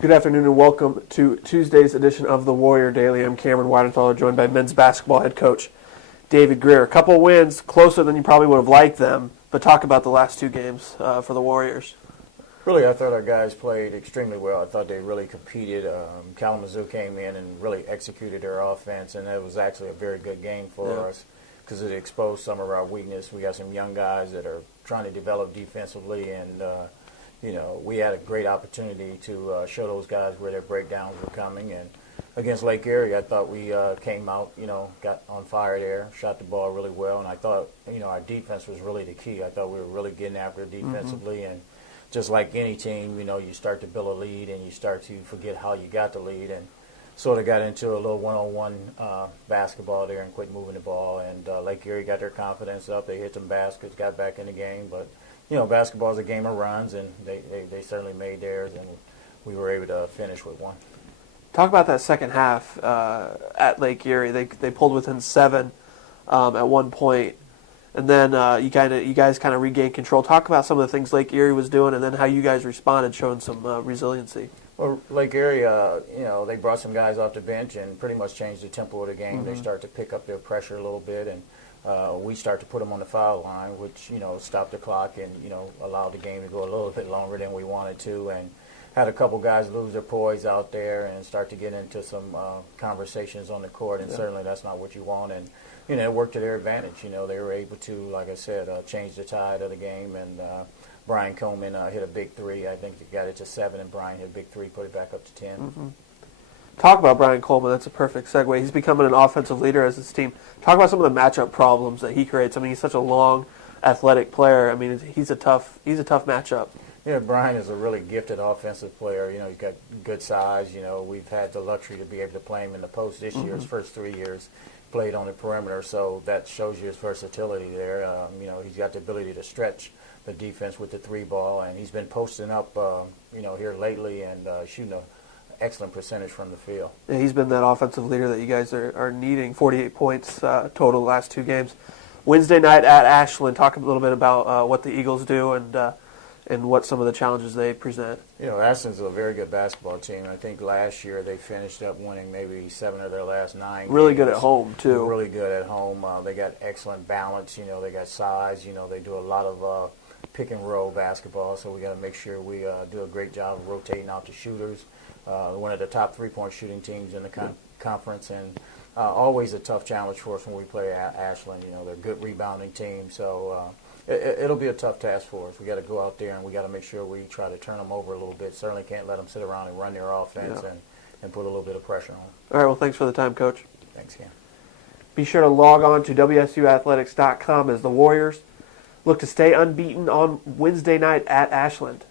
Good afternoon and welcome to Tuesday's edition of the Warrior Daily. I'm Cameron Weidenthaler, joined by men's basketball head coach David Greer. A couple of wins, closer than you probably would have liked them, but talk about the last two games for the Warriors. Really, I thought our guys played extremely well. I thought they really competed. Kalamazoo came in and really executed their offense, and it was actually a very good game for us because it exposed some of our weakness. We got some young guys that are trying to develop defensively, and we had a great opportunity to show those guys where their breakdowns were coming. And against Lake Erie, I thought we came out, got on fire there, shot the ball really well, and I thought, our defense was really the key. I thought we were really getting after it defensively, and just like any team, you start to build a lead and you start to forget how you got the lead, and sort of got into a little one-on-one basketball there and quit moving the ball. And Lake Erie got their confidence up. They hit some baskets, got back in the game. But, basketball is a game of runs, and they certainly made theirs, and we were able to finish with one. Talk about that second half at Lake Erie. They pulled within 7 at one point. And then you guys kind of regained control. Talk about some of the things Lake Erie was doing, and then how you guys responded, showing some resiliency. Well, Lake Erie, they brought some guys off the bench and pretty much changed the tempo of the game. They start to pick up their pressure a little bit, and we start to put them on the foul line, which stopped the clock and allowed the game to go a little bit longer than we wanted to, and had a couple guys lose their poise out there and start to get into some conversations on the court, and certainly that's not what you want. And it worked to their advantage. They were able to, like I said, change the tide of the game. And Brian Coleman hit a big three. I think he got it to 7, and Brian hit a big three, put it back up to 10. Talk about Brian Coleman. That's a perfect segue. He's becoming an offensive leader as his team. Talk about some of the matchup problems that he creates. I mean, he's such a long, athletic player. I mean, he's a tough matchup. Yeah, Brian is a really gifted offensive player. He's got good size. We've had the luxury to be able to play him in the post this year. His first 3 years played on the perimeter, so that shows you his versatility there. He's got the ability to stretch the defense with the 3-ball, and he's been posting up, here lately and shooting an excellent percentage from the field. Yeah, he's been that offensive leader that you guys are needing. 48 points total the last 2 games. Wednesday night at Ashland. Talk a little bit about what the Eagles do and what some of the challenges they present. Ashland's a very good basketball team. I think last year they finished up winning maybe 7 of their last 9 Really games. good at home, too. Really good at home. They got excellent balance. They got size. They do a lot of pick and roll basketball, so we got to make sure we do a great job of rotating out the shooters. One of the top 3-point shooting teams in the conference, and always a tough challenge for us when we play at Ashland. They're a good rebounding team, so it'll be a tough task for us. We got to go out there and we got to make sure we try to turn them over a little bit. Certainly can't let them sit around and run their offense and put a little bit of pressure on them. All right, well, thanks for the time, Coach. Thanks, Cam. Be sure to log on to WSUathletics.com as the Warriors look to stay unbeaten on Wednesday night at Ashland.